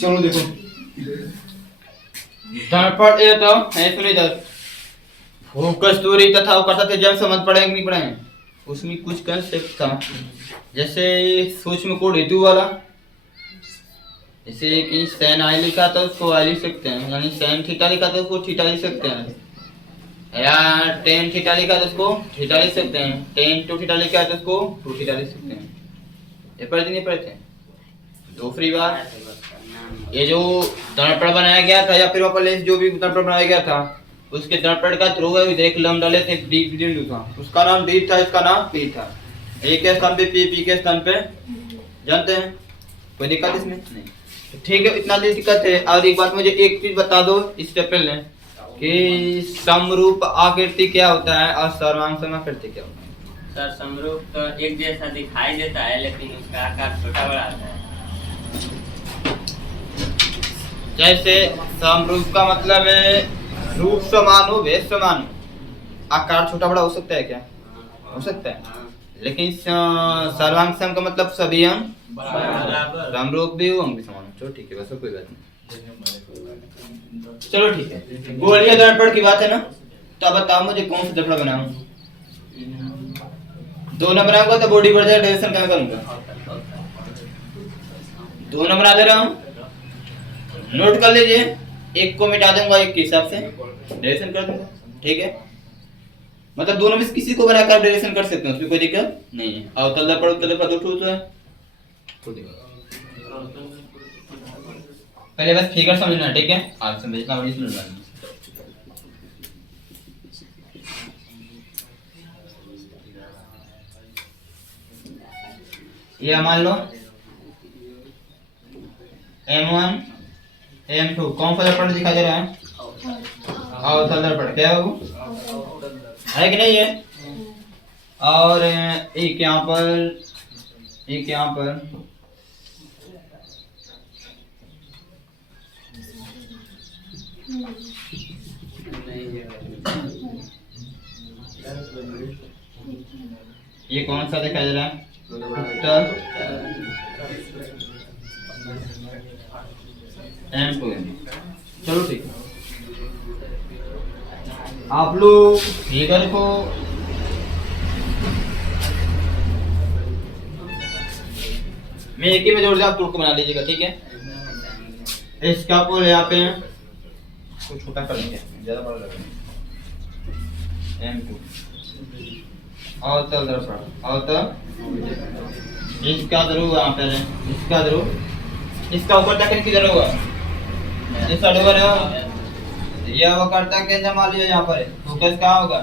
चलो देखो दर्पण ये तो है सुनिए इधर फोकस दूरी तथा वो करता थे जब समझ पड़े कि नहीं पड़े उसमें कुछ कंसेप्ट था जैसे सूक्ष्म कोड हेतु वाला जैसे कि sin i लिखा तो उसको i लिख सकते हैं यानी sin थीटा लिखा तो उसको थीटा लिख सकते हैं या tan थीटा लिखा तो उसको थीटा लिख सकते हैं tan टू थीटा लिखा तो उसको टू थीटा लिख सकते हैं ये पढ़ते नहीं पढ़ते। दूसरी बात ये जो दर्पण बनाया गया था या फिर वापस जो भी दर्पण बनाया गया था उसके दर्पण का ध्रुव है देख लंब डाले थे डी बिंदु था उसका नाम डी था इसका नाम पी था ए के स्थान पे पी के स्थान पे जानते हैं कोई दिक्कत इसमें नहीं ठीक है इतना दिक्कत है। और एक बात मुझे एक चीज बता दो इस स्टेप पे लें कि समरूप आकृति क्या होता है और सर्वांग आकृति क्या होता है। सर समरूप तो एक जैसा दिखाई देता है लेकिन उसका आकार छोटा बड़ा आता है। जैसे समरूप का मतलब है रूप समान हो भेद समान हो आकार छोटा बड़ा हो सकता है क्या हो सकता है लेकिन सर्वांग सम का मतलब सभी अंग समरूप भी हो अंग भी समान हो। चलो ठीक है बस कोई बात नहीं चलो ठीक है गोलीय दर्पण की बात है ना तो अब बताओ मुझे कौन सा दर्पण बनाऊं दो नंबर आऊंगा तो बॉडी बढ़ जाएगा डायरेक्शन क्या करूंगा दो नंबर आ दे रहा हूं नोट कर लीजिए एक को मिटा दूंगा एक के हिसाब से डायरेक्शन कर दूंगा ठीक है मतलब दोनों में से किसी को बनाकर डायरेक्शन कर सकते हैं उसमें कोई दिक्कत नहीं है। अवतल दर्पण उत्तल दर्पण दो ठो है पहले बस फिगर समझना ठीक है आप समझना बड़ी सुनना ये मान लो M1 M2 कौन सा दर्पण दिखाई दे रहा है अवतल दर्पण क्या है वो है कि नहीं है और एक यहाँ पर ये कौन सा दिखाई दे रहा है उत्तर M2 चलो ठीक है आप लोग फिगर को मैं एक ही में जोड़ दिया आप टूल को बना लीजिएगा ठीक है। इसका पोल यहाँ पे कुछ छोटा कर देंगे ज्यादा बड़ा लगेगा M2 अवतल दर्पण अवतल इसका ध्रुव यहाँ पे इसका ध्रुव इसका ऊपर तक किधर होगा इस साइड होगा यह वक्रता केंद्र मान लीजिए यहाँ पर फोकस कहाँ होगा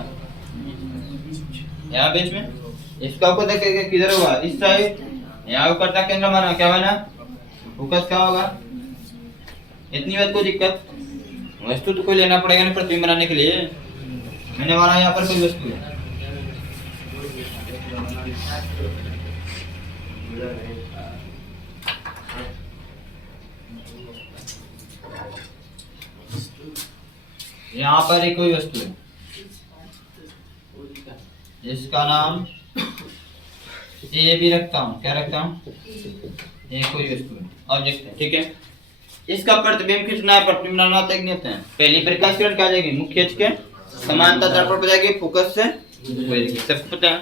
यहाँ बीच में इसका ऊपर तक किधर होगा इस साइड यहाँ वक्रता केंद्र माना क्या माना फोकस कहाँ होगा इतनी बात कोई दिक्कत वस्तु तो कोई लेना पड़ेगा ना प्रतिबिंब बनाने के लिए मैंने माना यहाँ पर कोई वस्तु है यहाँ पर एक कोई वस्तु है जिसका नाम ए भी रखता हूँ क्या रखता हूँ एक कोई वस्तु है ऑब्जेक्ट है ठीक है। इसका प्रतिबिंब खींचना है प्रतिबिंब बनाना होता है कि नहीं होता है पहली प्रकाश किरण क्या जाएगी मुख्य अक्ष के समांतर दर्पण पर जाएगी फोकस से सब पता है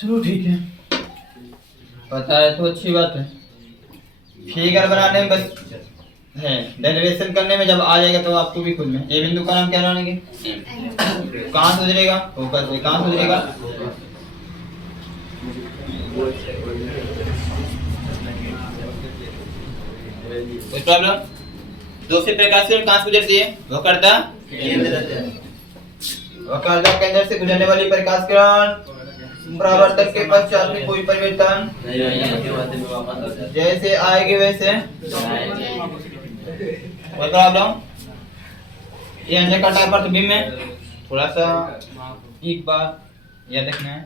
चलो ठीक है पता है तो अच्छी बात है। फिगर बनाने में बस है डेरिवेशन करने में जब आ जाएगा तो आपको भी खुद में ए बिंदु का नाम क्या रखेंगे कहाँ से गुजरेगा फोकस से कहाँ से गुजरेगा कोई प्रॉब्लम दूसरी प्रकाश किरण कहाँ से गुजरती है वक्रता केंद्र से गुजरने वाली प्रकाश किरण परावर्तक के पश्चात में कोई परिवर्तन जैसे आएगी वैसे कोई प्रॉब्लम ये अंदर का टाइप प्रतिबिंब में थोड़ा सा एक बार याद रखना है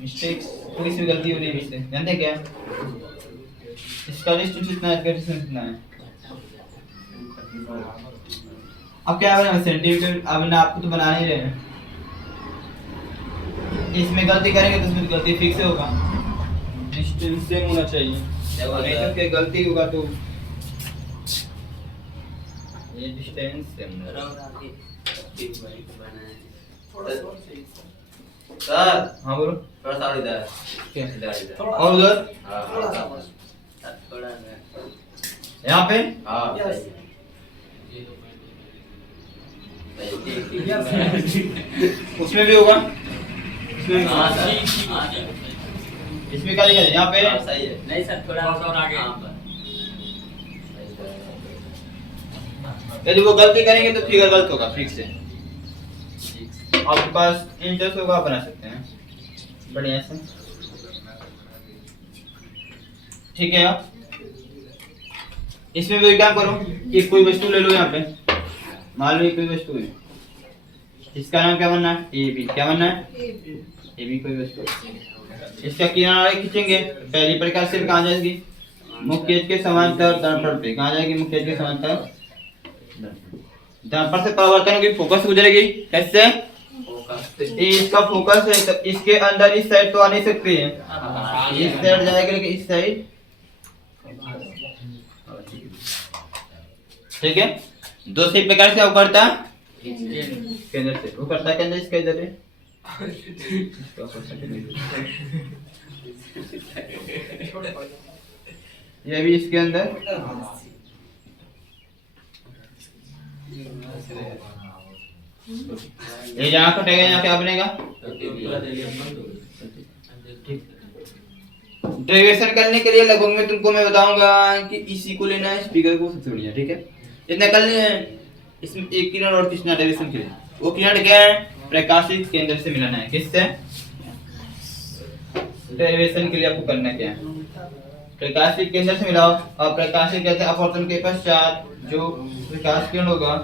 मिस्टेक्स थोड़ी सी गलती हो रही है इससे जानते क्या इसका डिस्टेंस कितना है इसका डिस्टेंस कितना है अब क्या बनाना सेंटीमीटर अब ना आपको तो बना ही रहे हैं इसमें गलती करेंगे तो इसमें गलती फिक्स होगा डिस्टेंस सेम होना चाहिए नहीं तो फिर गलती होगा तो ये डिस्टेंस से सर हाँ बोलो थोड़ा सा और इधर क्या इधर और उधर थोड़ा यहाँ पे हाँ उसमें भी होगा इसमें भी हाँ होगा। सर इसमें क्या लिखा है यहाँ पे हाँ, सही है नहीं सर थोड़ा और आगे यदि वो गलती करेंगे तो फिगर गलत होगा फिक्स से आपके पास इंटरेस्ट होगा बना सकते हैं बढ़िया से ठीक है आप इसमें भी क्या करो एक कोई वस्तु ले लो यहाँ पे मान लो ये कोई वस्तु है इसका नाम क्या बनना है ए बी क्या बनना है ए बी कोई वस्तु इसका किनारा खींचेंगे पहली प्रकार से कहाँ जाएगी मुख्य के समांतर दर्पण पे कहाँ जाएगी मुख्य के समांतर दर्पण से परावर्तन होगी फोकस गुजरेगी कैसे ये इसका फोकस है तो इसके अंदर इस साइड तो आ नहीं सकती है इस साइड जाएगा लेकिन इस साइड ठीक है दूसरी प्रकार से उकड़ता केंद्र से उकड़ता केंद्र इसके इधर है ये भी इसके अंदर ये जहाँ कटेगा यहाँ क्या बनेगा डेरिवेशन करने के लिए लगभग में तुमको मैं बताऊंगा कि इसी को लेना है स्पीकर को सबसे बढ़िया ठीक है इतना कर लिए इसमें एक किरण और किसना डेरिवेशन के लिए वो किरण क्या है प्रकाशित केंद्र से मिलाना है किससे डेरिवेशन के लिए आपको करना क्या है प्रकाशित केंद्र से मिलाओ और प्रकाशित कहते हैं अपवर्तन के पश्चात जो प्रकाश किरण होगा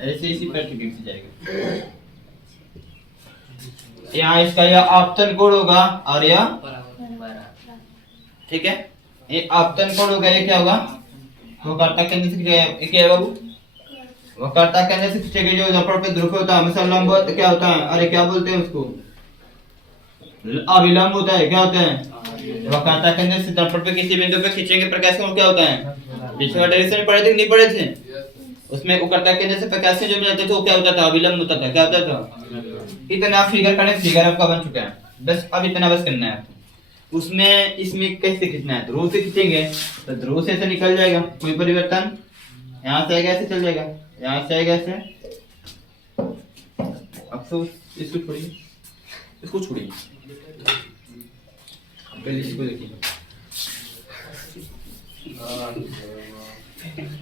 ऐसे इसी प्रतिबिंब से जाएगा यहाँ इसका यह आपतन कोण होगा और यह ठीक है ये आपतन कोण होगा ये क्या होगा वो कर्ता केंद्र से क्या है बाबू वो कर्ता केंद्र से खींचे गए जो दर्पण पे ध्रुव होता है हमेशा लंबवत क्या होता है अरे क्या बोलते हैं उसको अविलंब होता है क्या होता है वो कर्ता केंद्र से दर्पण पे किसी बिंदु पे खींचेंगे प्रकाश कोण क्या होता है पीछे का डायरेक्शन पढ़े थे नहीं पढ़े थे उसमें उकड़ता केंद्र से प्रकाश से जो मिलते थे वो क्या होता था अविलंब होता था क्या होता था इतना फिगर करने फिगर आपका बन चुका है बस अब इतना बस करना है उसमें इसमें कैसे खींचना है ध्रुव से खींचेंगे तो ध्रुव से ऐसे निकल जाएगा कोई परिवर्तन यहाँ से आएगा ऐसे चल जाएगा यहाँ से आएगा ऐसे अफसोस इसको छोड़िए इसको छोड़िए पहले इसको देखिए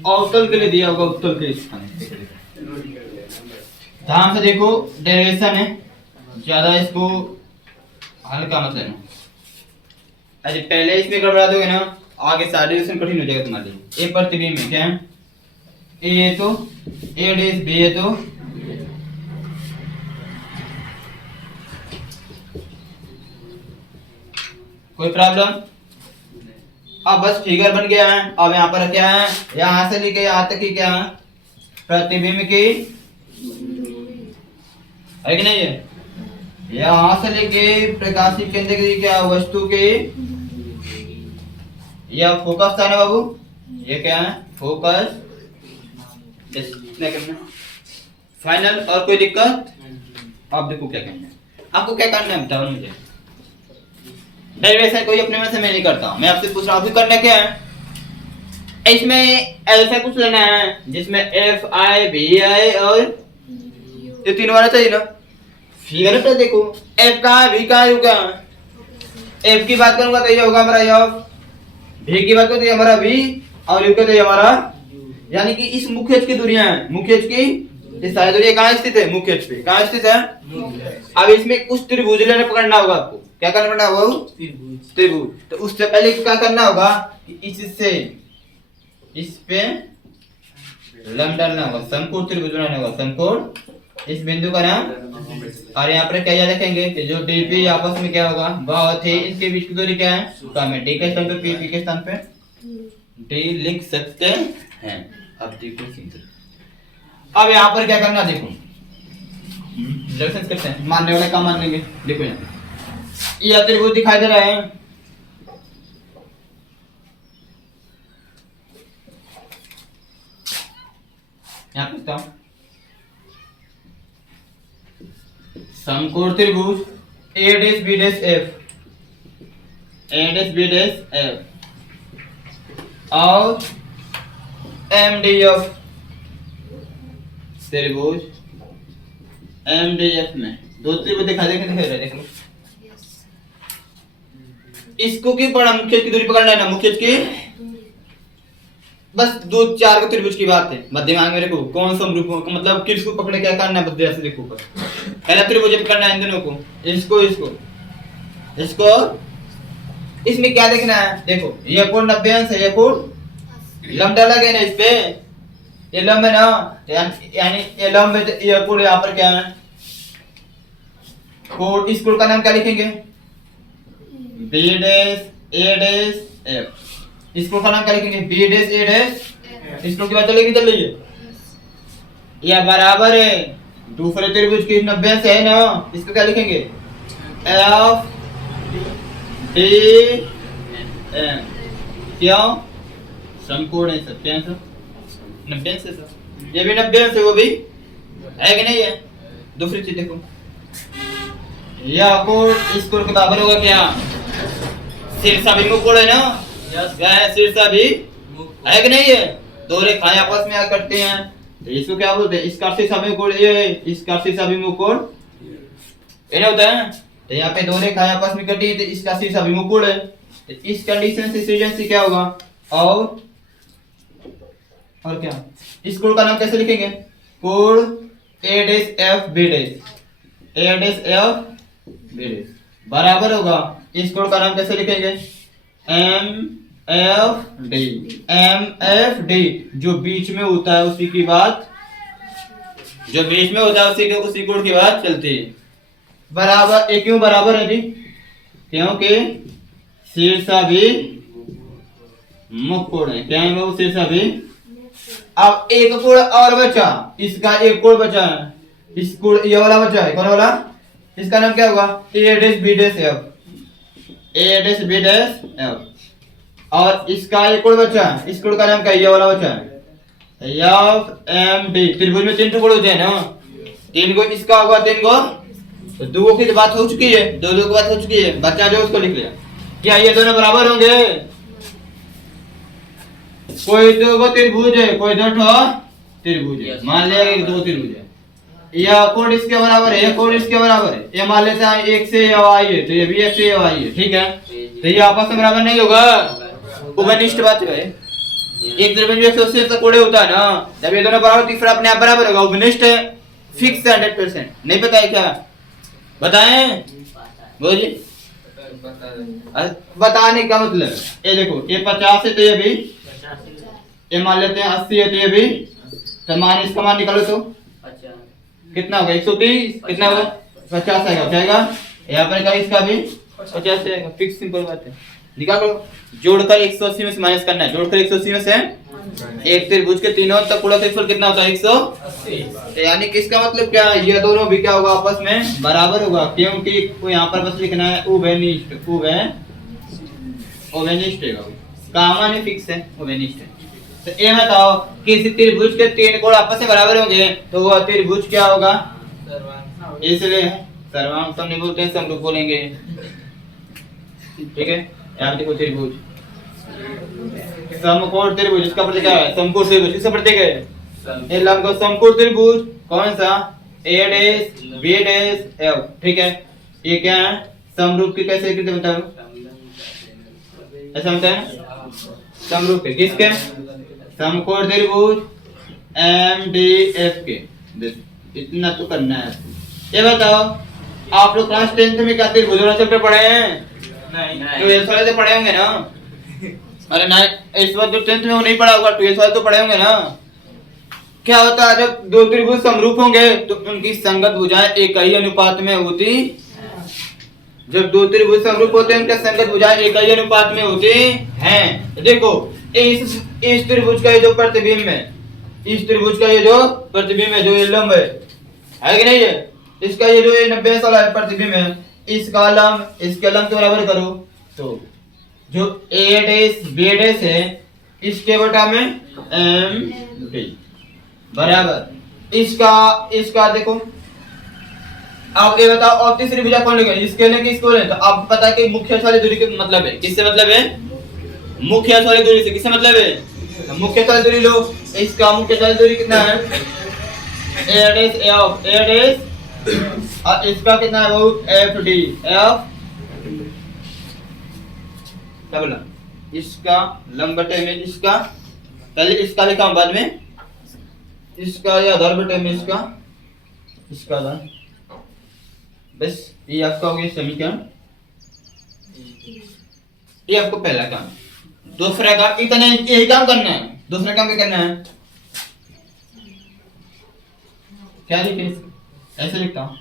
अवतल के लिए दिया होगा उत्तल के स्थान ध्यान से देखो डेरिवेशन है ज्यादा इसको हल्का मत लेना अरे पहले इसमें गड़बड़ा दोगे ना आगे सारा डेरिवेशन कठिन हो जाएगा तुम्हारे लिए ए प्रतिबिंब में क्या है ए तो ए डेस बी है तो कोई प्रॉब्लम अब बस फिगर बन गया है अब यहाँ पर क्या है यहाँ से लेके यहाँ तक की क्या है प्रतिबिंब की है कि नहीं है यहाँ से लेके प्रकाशित केंद्र की क्या वस्तु के यह फोकस था ना बाबू ये क्या है फोकस फाइनल और कोई दिक्कत अब देखो क्या करना है आपको क्या करना है बताओ मुझे डेरिवेशन कोई अपने मन से मैं नहीं करता मैं आपसे पूछ रहा हूँ करना क्या है इसमें ऐसा कुछ लेना है जिसमें एफ आई बी आई और ये तीन वाला चाहिए ना फिगर पे देखो एफ का बी का यू का एफ की बात करूंगा तो ये होगा हमारा एफ बी की बात करूं तो ये हमारा बी और यू का तो ये हमारा यानी कि इस मुख्य की दूरियां हैं मुख्य की ये सारी दूरियां कहाँ स्थित है मुख्य पे कहाँ स्थित है अब इसमें कुछ त्रिभुज लेने पकड़ना होगा आपको क्या करना पड़ना होगा त्रिभुज तो उससे पहले क्या करना होगा कि इससे इस पे लंब डालना होगा समकोण त्रिभुज बनाना होगा समकोण इस बिंदु का नाम और यहाँ पर क्या याद रखेंगे कि जो डीपी आपस में क्या होगा बहुत ही इसके बीच की दूरी क्या है कम है डी के स्थान पे पी के स्थान पे डी लिख सकते हैं अब देखो अब यहाँ पर क्या करना देखो रिलेशन करते हैं मानने वाले क्या मान लेंगे देखो यहाँ यह त्रिभुज दिखाई दे रहा है। यहाँ पे था समकोण त्रिभुज ए डैश बी डैश एफ, ए डैश बी डैश एफ और एम डी एफ त्रिभुज एम डी एफ में दो त्रिभुज दिखा रहे देखो। इसको क्यों पढ़ा, मुख्य की दूरी पकड़ना है ना, मुख्य की बस दो चार को त्रिभुज की बात है, बस दिमाग में रखो कौन सा समरूप मतलब किसको पकड़े क्या करना है, बस ऐसे देखो ऊपर पहला त्रिभुज पकड़ना है इन दोनों को, इसको इसको इसको इसमें क्या देखना है, देखो ये कोण 90 अंश है, ये कोण लंब डाला गया ना इस पे, ये लंब है ना, यानी ये लंब है, ये कोण यहाँ पर क्या है कोण, इस कोण का नाम क्या लिखेंगे B dash A dash F, इस कोण का नाम क्या लिखेंगे बी डैश ए डैश, इस कोण की बात चलेगी चल रही है, यह बराबर है दूसरे त्रिभुज की 90 अंश है ना, इसको क्या लिखेंगे एफ डी एम, क्यों समकोण है सब, क्या सब 90 अंश है सब, ये भी 90 अंश है, वो भी है कि नहीं है। दूसरी चीज देखो यह कोण इस कोण के बराबर होगा क्या, शीर्षाभिमुख कोण है ना, क्या है शीर्षाभिमुख है कि नहीं है, दो रेखाएं आपस में कटते हैं तो इसको क्या बोलते हैं, इसका शीर्षाभिमुख कोण, ये इसका शीर्षाभिमुख कोण ये ना होता है, तो यहाँ पे दो रेखाएं आपस में कटी तो इसका शीर्षाभिमुख कोण है, तो इस कंडीशन से सृजन से क्या होगा, और क्या इस कोण का नाम कैसे लिखेंगे, कोण A dash F B dash, A dash F B dash बराबर होगा, इस कोण का नाम कैसे लिखेंगे M F D, M F D जो बीच में होता है उसी की बात, जो बीच में होता है उसी कोण की बात चलती है, बराबर ये क्यों बराबर है जी, क्योंकि शीर्षाभिमुख कोण है, क्या है वो शीर्षाभिमुख। अब एक कोण और बचा, इसका एक कोण बचा है, इस कोण ये वाला बचा है, कौन वाला, इसका नाम क्या होगा ए डैश बी डैश एफ, ए डैश बी डैश एफ, और इसका एक कोण बचा है, इस कोण का नाम क्या है, ये वाला बचा है एफ एम डी। त्रिभुज में 3 कोण होते हैं ना, 3 को इसका होगा 3 को, तो 2 की बात हो चुकी है, 2 की बात हो चुकी है, बच्चा जो उसको लिख लिया, क्या ये दोनों बराबर होंगे, कोई दो त्रिभुज है, कोई दो त्रिभुज है, मान लिया कि 2 त्रिभुज है, यह कोण इसके बराबर है, यह कोण इसके बराबर है, ये मान लेते हैं 1 से यह y है तो ये भी 1 से यह y है, ठीक है, तो ये आपस में बराबर नहीं होगा, उभयनिष्ठ बात है, एक त्रिभुज में 180 अंश का कोण होता है ना, जब ये दोनों बराबर तीसरा अपने आप बराबर होगा, उभयनिष्ठ है, फिक्स है 100%, नहीं पता है क्या बताएं बोलिए, बताने का मतलब ये देखो ये 50 है तो ये भी, ये मान लेते हैं 80 है तो ये भी, तो मान इसका मान निकालो तो कितना होगा 130, कितना होगा 50 आएगा, जाएगा यहाँ पर का इसका भी 50 आएगा, फिक्स सिंपल बात है, निकालो जोड़कर 180 में से माइनस करना है, जोड़कर 180 में से एक त्रिभुज के तीनों तक पूरा क्षेत्रफल कितना होता है 180, तो यानी कि इसका मतलब क्या है, ये दोनों भी क्या होगा आपस में बराबर होगा, क्योंकि यहाँ पर बस लिखना है उभयनिष्ठ, उभयनिष्ठ है, कामा नहीं फिक्स है, उभयनिष्ठ है। तो ये बताओ किसी त्रिभुज के 3 कोण आपस में बराबर होंगे तो वह त्रिभुज क्या होगा, इसलिए सर्वांग सम नहीं बोलते हैं, समरूप बोलेंगे, ठीक है। यहाँ पे देखो त्रिभुज समकोण त्रिभुज, इसका प्रतीक क्या है समकोण त्रिभुज, इसका प्रतीक है ये लंब समकोण त्रिभुज, कौन सा ए डैश बी डैश एफ, ठीक है, ये क्या है समरूप की कैसे बनता है, ऐसा बनता है समरूप के, किसके समकोण त्रिभुज एम डी एफ के, इतना तो करना है। ये बताओ आप लोग क्लास 10th में क्या त्रिभुज वाला चैप्टर पढ़े हैं, नहीं, तो इस वाले तो पढ़े होंगे ना, अरे ना इस बार जो 10th में वो नहीं पढ़ा होगा, 12th वाले तो पढ़े होंगे ना। क्या होता है जब दो त्रिभुज समरूप होंगे तो उनकी संगत भुजाएं एक ही अनुपात में होती, जब दो त्रिभुज समरूप होते हैं उनका संगत भुजाएं एक ही अनुपात में होती हैं। देखो इस त्रिभुज का ये जो प्रतिबिंब है, इस त्रिभुज का ये जो प्रतिबिंब है, जो ये लंब है कि नहीं है, इसका ये जो 90 वाला प्रतिबिंब है, इसका लंब इसके लंब के बराबर करो तो जो ए डैश बी डैश है इसके बटा में एम डी बराबर इसका देखो। अब ये बताओ अब तीसरी भुजा कौन लेंगे, इसके लेंगे इसको लेंगे। तो अब पता है कि मुख्य अक्ष वाली दूरी के मतलब है, किससे मतलब है, मुख्य अक्ष वाली दूरी से। किससे मतलब है, मुख्य अक्ष वाली दूरी लो। इसका मुख्य अक्ष वाली दूरी कितना है, ए डैश और इसका कितना है वो एफ डी एफ क्या बोला, इसका लंब बटे में इसका, पहले इसका लिखा हूं बाद में इसका, या आधार बटे में इसका आधार। बस ये आपका हो गया समीकरण। ये आपको पहला काम। दूसरा काम इतना यही काम करना है। दूसरा काम क्या करना है, क्या लिखे, ऐसे लिखता हूं।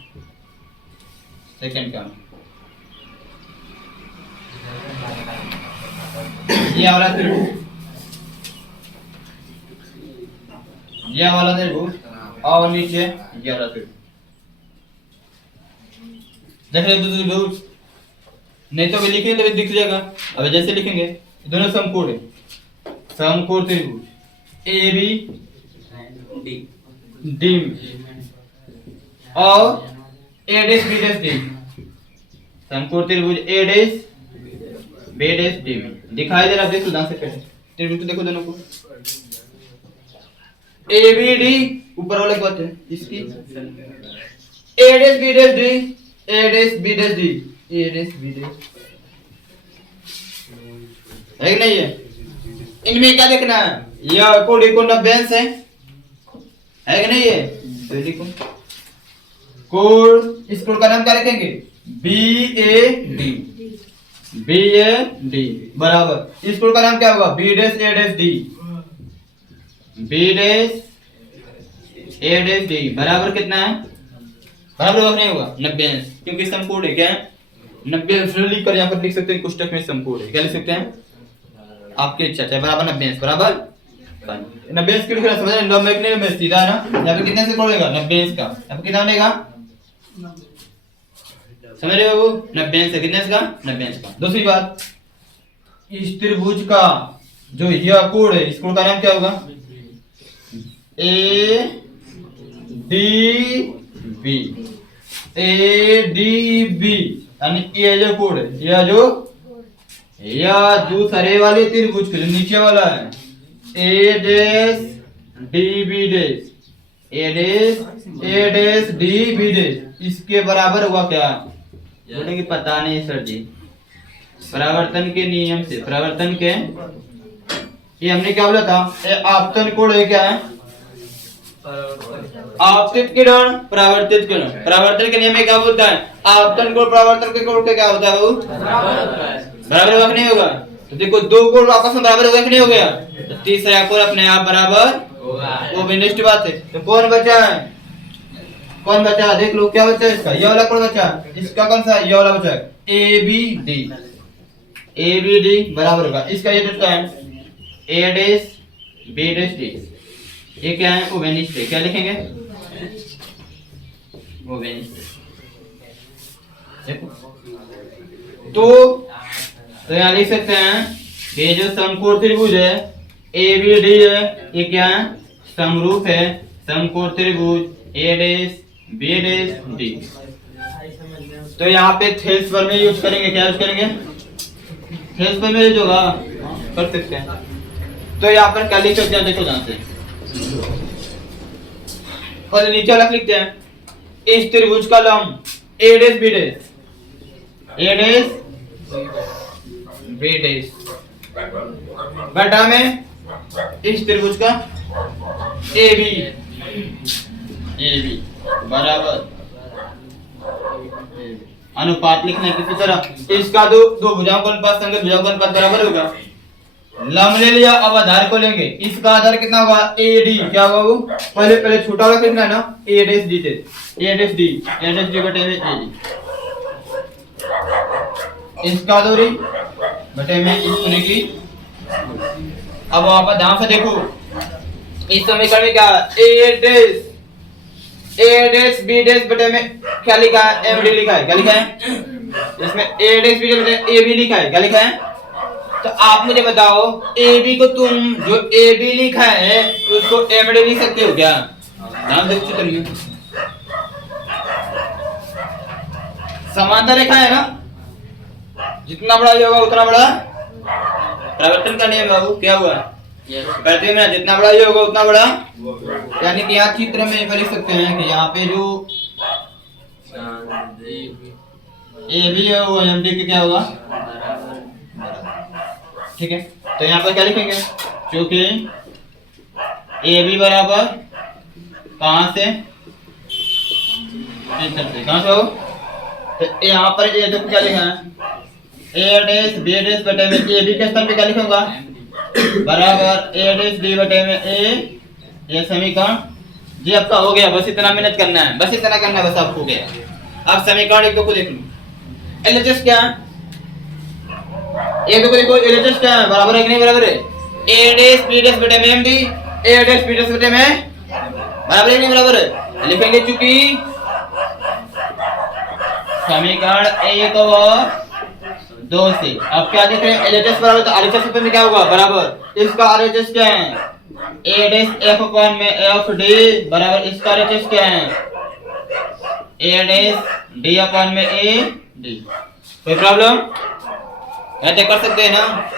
सेकंड काम ये वाला त्रिभुज, ये वाला त्रिभुज और नीचे ये वाला त्रिभुज। देख ले त्रिभुज, नहीं तो लिखेंगे तो दिख जाएगा। अब जैसे लिखेंगे दोनों समकोण है, समकोण त्रिभुज ए बी डी और ए डैश बी डैश डी, समकोण त्रिभुज ए डैश बी डैश डी में दिखाई दे रहा है। देखो ध्यान से पहले त्रिभुज को देखो दोनों को, ए बी डी ऊपर वाले बात है इसकी, ए डैश बी डैश डी, ए डैश बी डैश डी, ए डैश बी डैश है कि नहीं है। इनमें क्या देखना है, यह कोण कोण बेंस है कि नहीं है। तो देखो कोण, इस कोण का नाम क्या रखेंगे, B A D, B A D बराबर इस कोण का नाम क्या होगा, B dash A dash D, B dash A dash D बराबर कितना है, बराबर होगा नहीं होगा 90 अंश, क्योंकि समकोण है। क्या है 90 अंश लिख कर यहाँ पर लिख सकते हैं, कोष्टक में समकोण है। क्या लिख सकते हैं, आपकी इच्छा है बराबर 90 अंश, बराबर 90 अंश क्यों लिख रहा है, समझ रहे हैं, लंब एक में सीधा है ना। यहाँ पे कितने से कोण लेगा, 90 अंश का, यहाँ पे कितना बनेगा, समझ रहे हो, 90 अंश कितने अंश का, 90 अंश का। दूसरी बात, इस त्रिभुज का जो यह कोण है, इस कोण का नाम क्या होगा, A D B, A D B, यानी ये जो कोण है, यह दूसरे वाले त्रिभुज के जो नीचे वाला है, A dash D B dash, A dash D B dash, इसके बराबर हुआ क्या, बोलेंगे पता नहीं सर जी, परावर्तन के नियम से, परावर्तन के, ये हमने क्या बोला था, आपतन कोण है, क्या है, आपतित किरण परावर्तित किरण। परावर्तन के नियम में क्या बोलता है, आपतन कोण परावर्तन के कोण के क्या होता है, वो बराबर होगा कि नहीं होगा। तो देखो दो कोण आपस में बराबर होगा कि नहीं हो गया, तो तीसरा कोण अपने आप बराबर होगा, वो भी नेक्स्ट बात है। तो कौन बचा है, कौन बचा, देख लो क्या बचा है इसका, ये वाला कोण बचा, इसका कौन सा, ये वाला बचा है, A B D, A B D बराबर होगा इसका, ये कितना है, A dash B dash D, ये क्या है, ओबेनिस्ट है। क्या लिखेंगे, ओबेनिस्ट। तो यहाँ लिख सकते हैं ये जो समकोण त्रिभुज है ए बी डी है, ये क्या है, समरूप है समकोण त्रिभुज ए डैश बी डैश डी। तो यहाँ पे थेल्स में यूज करेंगे, क्या यूज करेंगे, थेल्स में यूज होगा, कर सकते हैं। तो यहाँ पर क्या लिख सकते हैं, देखो ध्यान से, और नीचे वाला लिखते हैं, इस त्रिभुज का लंब ए dash B dash, A dash B dash बटा में इस त्रिभुज का ए बी बराबर, अनुपात लिखना है किसी तरह, इसका दो भुजाओं का अनुपात संगत भुजाओं का अनुपात बराबर होगा। लंब ले लिया, अब आधार को लेंगे, इसका आधार कितना होगा, ए डी, क्या होगा वो, पहले छोटा वाला कितना है ना, ए डैश डी, ए डैश डी बटे में ए डी, इसका दूरी बटे में इस दूरी की। अब आप ध्यान से देखो इस समीकरण में क्या, ए डैश बी डैश बटे में क्या लिखा है, एम डी लिखा है, क्या लिखा है, इसमें ए डैश बी ए बी लिखा है, क्या लिखा है? तो आप मुझे बताओ ए बी को तुम जो ए बी लिखा है उसको एम डे लिख सकते हो क्या? ध्यान दो चित्र में समांतर रेखा है ना, जितना बड़ा ये होगा उतना बड़ा परिवर्तन का नियम बाबू क्या हुआ? करते में जितना बड़ा ये होगा उतना बड़ा, यानी कि यहाँ चित्र में लिख सकते हैं कि यहाँ पे जो ए बी है वो एम डी के क्या होगा, ठीक है। तो यहाँ पर क्या लिखेंगे? क्योंकि ए बी बराबर कहां से, कहां से हो? तो यहाँ पर ए देखो क्या लिखा है, ए डैश बी डैश बटे में ए बी के स्थान पे क्या लिखूंगा बराबर ए डैश बी बटे में ए, ये समीकरण जी आपका हो गया। बस इतना मेहनत करना है, बस इतना करना है, बस आपको हो गया। अब समीकरण एक दो को देख लो, एलएचएस क्या है? एक दो को देखो, एलएचएस क्या है? बराबर है कि नहीं बराबर है? ए डैश बी डैश बटे में एमडी, ए डैश बी डैश बटे में बराबर है कि नहीं बराबर है? लिखेंगे चूंकि समीकरण एक और दो से अब क्या देख रहे हैं, एलएचएस बराबर, तो आरएचएस में क्या होगा बराबर, इसका आरएचएस क्या है? ए डैश एफ अपॉन में एफ डी बराबर इसका आरएचएस क्या है? ए डैश डी अपॉन में ए डी। कोई प्रॉब्लम? ऐसे कर सकते हैं ना?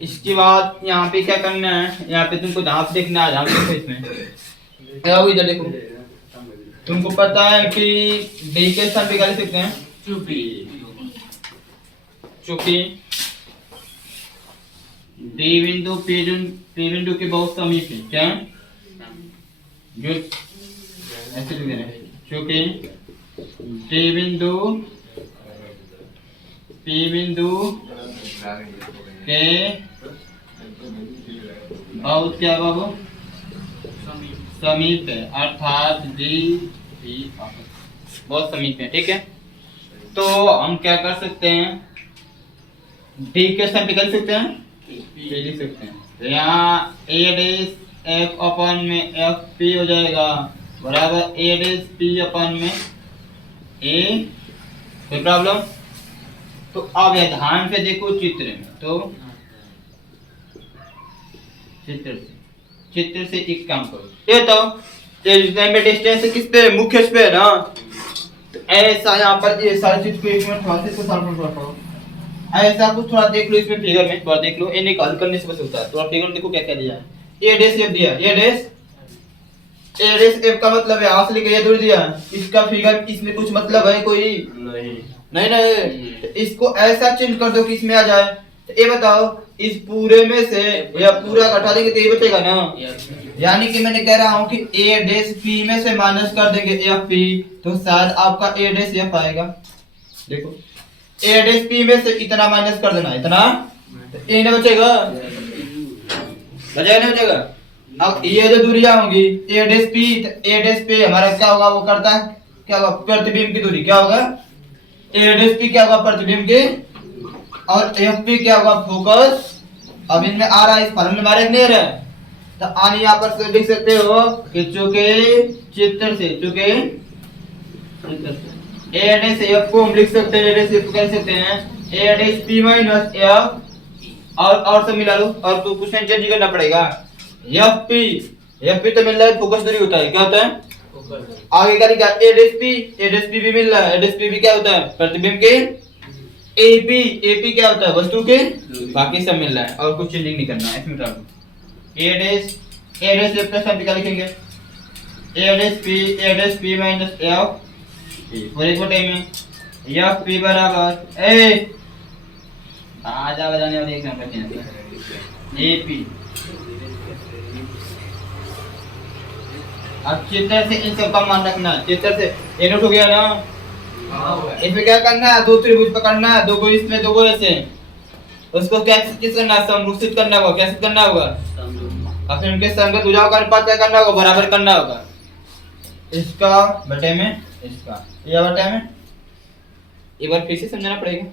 इसके बाद यहाँ पे क्या करना है, यहाँ पे तुमको धाप देखना है, धाप देखो इसमें क्या होगी, इधर देखो। तुमको पता है कि डी के स्थान पे क्या लिख सकते हैं? चूंकि डी बिंदु पी बिंदु के बहुत समीप है, क्या जो ऐसे लिख रहे हैं, क्योंकि डी बिंदु पी बिंदु के बहुत क्या बाबू समीप है, अर्थात डी भी बहुत समीप है, ठीक है। तो हम क्या कर सकते हैं, डी के स्थान पे कर सकते हैं, लिख सकते हैं। तो यहाँ ए डैश एफ अपन में एफ पी हो जाएगा बराबर ए डैश पी अपन में ए। कोई प्रॉब्लम? तो अब ये ध्यान से देखो चित्र में, तो चित्र से एक काम करो, ये तो डिस्टेंस किस पे, मुख्य पे है ना, तो ऐसा यहाँ पर ये सारी चीज को एक मिनट थोड़ा से सॉल्व करो, ऐसा कुछ थोड़ा देख लो इसमें फिगर में, थोड़ा देख लो, ये निकाल करने से बस होता है। थोड़ा फिगर में देखो क्या क्या दिया है, ए डैश एफ दिया, ए डैश एफ का मतलब है हाथ लेके ये दूर दिया, इसका फिगर इसमें कुछ मतलब है कोई नहीं, इसको ऐसा चेंज कर दो कि इसमें आ जाए। तो ये बताओ इस पूरे में से या पूरा घटा देंगे तो ये बचेगा ना, यानी कि मैंने कह रहा हूँ कि ए डैश पी में से माइनस कर देंगे एफ पी, तो शायद आपका ए डैश एफ आएगा। देखो ए डैश पी में से इतना माइनस कर देना, इतना, तो ए नहीं बचेगा, बचेगा नहीं बचेगा। अब ये जो दूरियां होंगी ए डैश पी, ए डैश पी हमारा क्या होगा, वो करता है क्या होगा, प्रतिबिंब की दूरी क्या होगा, ए डैश पी क्या होगा प्रतिबिंब की, और एफ पी क्या होगा फोकस। अब इनमें आ रहा है, इस फॉर्मूले में आ नहीं रहा है, तो आने यहाँ पर लिख सकते हो कि चूंकि चित्र से ए डैश एफ को हम लिख सकते हैं, ए डैश एफ को कह सकते हैं ए डैश पी माइनस एफ, और सब मिला लो, और तो कुछ नहीं चेंज करना पड़ेगा। एफ पी तो मिल रहा है, फोकस दूरी होता है, क्या होता है आगे का लिखा ए डैश पी भी मिल रहा है, ए डैश पी भी क्या होता है प्रतिबिंब के, एपी क्या होता है वस्तु के, बाकी सब मिल रहा है और कुछ चेंजिंग नहीं करना है इसमें। ए डैश एफ का स्थान क्या लिखेंगे, ए डैश पी माइनस एफ और एक बटे में एफ पी बराबर ए आजा बजाने वाले एक नंबर के एपी। अब चित्र से इन सब का मान रखना, चित्र से ये नोट हो गया ना, इसमें क्या करना है, दो त्रिभुज पकड़ना है, दो को इसमें दो को ऐसे, उसको क्या किस करना है, समरूपित करना होगा, कैसे करना होगा, और फिर उनके संगत भुजाओं का अनुपात क्या करना होगा, बराबर करना होगा, इसका बटे में इसका, ये बटे में। एक बार फिर से समझाना पड़ेगा।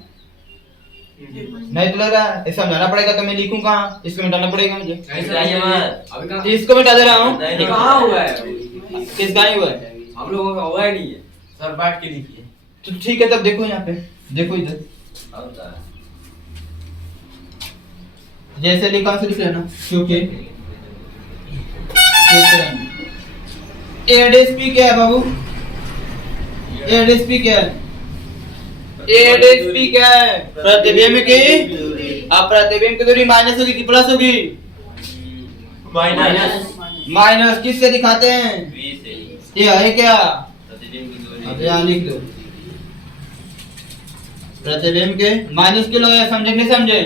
नहीं तो लग रहा है, इसे समझाना पड़ेगा तो मैं लिखूं कहाँ, इसको मिटाना पड़ेगा मुझे। चाहिए मत। अभी कहाँ इसको मिटा दे रहा हूँ। नहीं, ये कहाँ हुआ है? किसका नहीं हुआ है? हम लोगों का हुआ ही नहीं है। सर बांट के लिखिए। तो ठीक है, तब देखो यहाँ पे, देखो इधर अब सर जैसे लिखा वैसे लिख लेना, क्योंकि एडीएसपी क्या है बाबू? एडीएसपी क्या है? एडीएसपी क्या है? प्रतिबिंब की अब प्रतिबिंब की दूरी माइनस होगी कि प्लस होगी? माइनस माइनस किससे दिखाते हैं? बी से ये है क्या? प्रतिबिंब की दूरी। अब यहाँ लिख दो प्रतिबिंब के माइनस के लो, समझे नहीं समझे?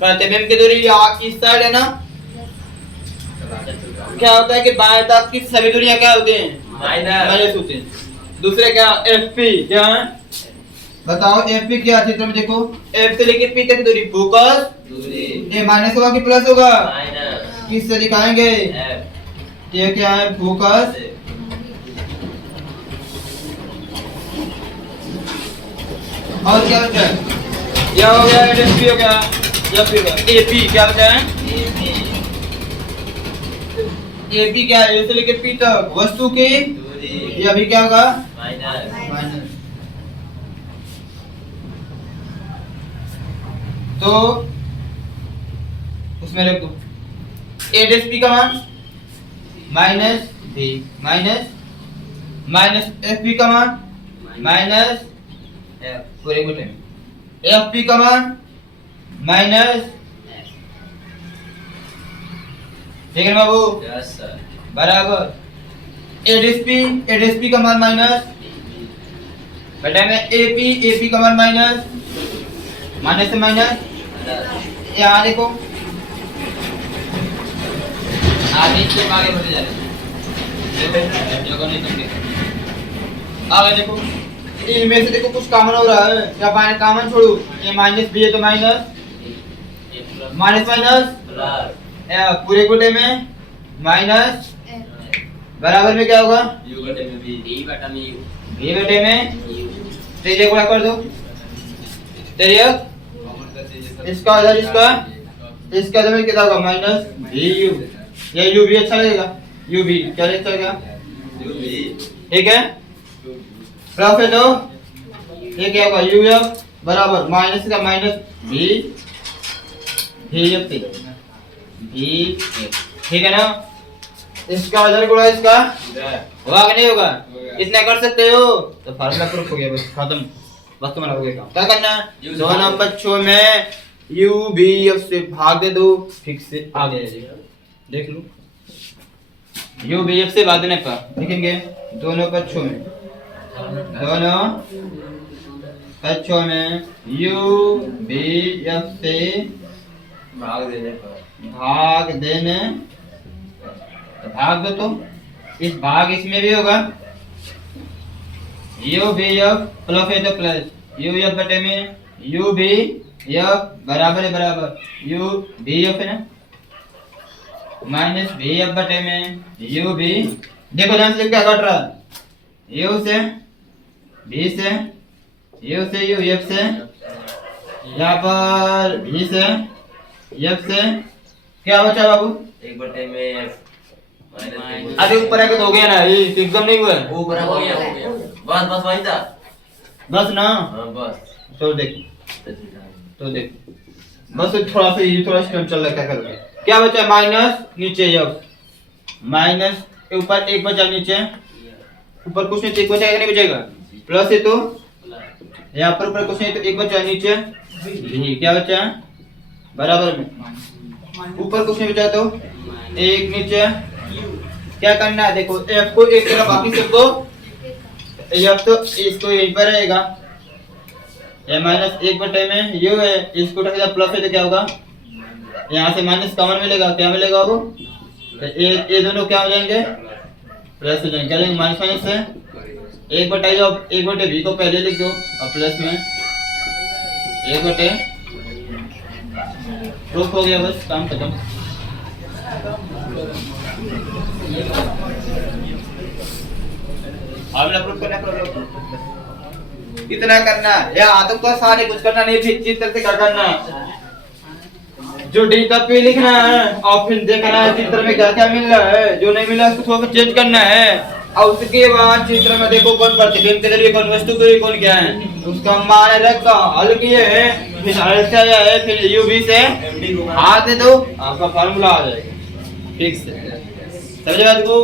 प्रतिबिंब की दूरी इस साइड है ना, क्या होता है कि बाएं तरफ की सभी दूरियां क्या होती हैं? माइनस होती हैं। दूसरे क्या? एफपी क्या है? बताओ एफपी क्या है? चित्र में देखो, एफ से लेके पी तक दूरी फोकस दूरी ये माइनस होगा कि प्लस होगा? माइनस किससे दिखाएंगे? एफ ये क्या है? फोकस। से और क्या बचा है? यह हो गया एडीएसपी हो गया, यह भी होगा एपी। क्या बचा है? एपी क्या है? ए से लेके पी तक वस्तु की दूरी ये अभी क्या होगा? Minus minus. तो उसमें रख दो एडीएसपी का मान minus B minus minus FP का मान माइनस एफ पूरे गुटे में, एफपी का मान माइनस, ठीक है बाबू? यस सर बराबर एडीएसपी का मान माइनस बेटा में एपी का मान माइनस, माइनस से माइनस। यहाँ देखो आगे से आगे बढ़ते जा रहे हैं, देखो नहीं तुमके आगे देखो, इनमें से देखो कुछ कॉमन हो रहा है, क्या पाए कॉमन छोड़ो, ये माइनस बी है तो माइनस माइनस माइनस प्लस पूरे गुटे में माइनस बराबर में क्या होगा? यू बटे में बी डी बटा में यू बी बेटे में यू तेरे गुणा कर दो, तेरे इसका इधर इसका इधर में कितना होगा? माइनस बी यू, या यू भी अच्छा लगेगा, यू भी क्या लगेगा? यू बी ठीक है प्लस है तो ये क्या होगा? यू एफ बराबर माइनस का माइनस बी एफ बी, ठीक है ना? इसका इधर गुणा इसका होगा कि नहीं होगा? इतना कर सकते हो तो फार्मूला प्रूफ हो गया, बस खत्म, बस तुम्हारा हो गया काम। क्या करना है? दोनों पक्षों में यू बी एफ से भाग दे दो, फिक्स से आगे रह जाएगा, देख लो यू बी एफ से भाग देने पर लिखेंगे दोनों पक्षों में, दोनों पक्षों में यू बी एफ से भाग देने पर भाग देने, तो भाग दो तो इस भाग इसमें भी होगा, यू बी एफ प्लस है तो प्लस यू एफ बटे में यू बी एफ बराबर है बराबर यू बी एफ है ना, माइनस बी एफ बटे में यू बी, देखो ध्यान से क्या कट रहा है? यू से बी से यू से यू एफ से, यहाँ पर बी से एफ से, क्या बचा बाबू? एक बटे में एफ माइनस अरे ऊपर आके तो हो गया ना, ये एकदम नहीं हुआ है। वो बराबर हो गया। बस बस वही था। बस ना, हाँ बस तो देख बस थोड़ा सा ये थोड़ा स्टैंड चल रहा है, क्या करोगे? क्या बचा? माइनस नीचे एफ माइनस ऊपर एक बचा, नीचे ऊपर कुछ नहीं, एक बचा नहीं बचेगा, प्लस है तो यहाँ पर ऊपर कुछ नहीं तो एक बचा, नीचे भी क्या बचा? बराबर में ऊपर कुछ नहीं बचा तो एक, नीचे क्या करना है? देखो एफ को एक तरफ, बाकी सबको एफ तो इसको यहीं पर रहेगा, ये माइनस एक बटे में यू है, इसको उठा प्लस है तो क्या होगा? यहाँ से माइनस कॉमन मिलेगा, क्या मिलेगा वो? तो ये दोनों क्या हो जाएंगे? प्लस हो जाएंगे, क्या लेंगे? माइनस माइनस से एक बटे जो एक बटे बी को पहले लिख दो और प्लस में एक बटे, प्रूफ हो गया, बस काम खत्म। अब प्रूफ करना है, इतना करना है यहाँ तो कोई सारे कुछ करना नहीं, फिर चित्र से क्या करना है, जो डी का पे लिखना है और फिर देखना है चित्र में क्या क्या मिल रहा है, जो नहीं मिला उसको थोड़ा चेंज करना है। और उसके बाद चित्र में देखो कौन प्रतिबिंब के जरिए कौन वस्तु के लिए कौन क्या है, उसका मान रखा हल किए है, फिर हल से आया है, फिर यूवी से हाथ दे दो, आपका फार्मूला आ जाएगा। ठीक से समझे बात को,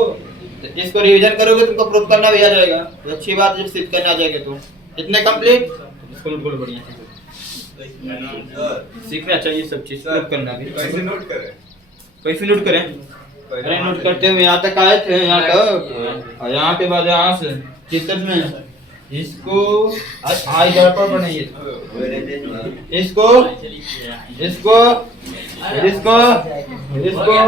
इसको रिवीजन करोगे तुमको प्रूफ करना भी आ जाएगा, तो अच्छी बात जब सिद्ध करना आ जाएगा। तो इतने कंप्लीट, इसको बिल्कुल बढ़िया सीखना चाहिए सब चीज, प्रूफ करना भी। कैसे नोट करें? कैसे नोट करें? अरे नोट करते हुए यहाँ तक आए थे, यहाँ तक और यहाँ के बाद यहाँ से चित्र में इसको आई पर बनाइए, इसको इसको इसको इसको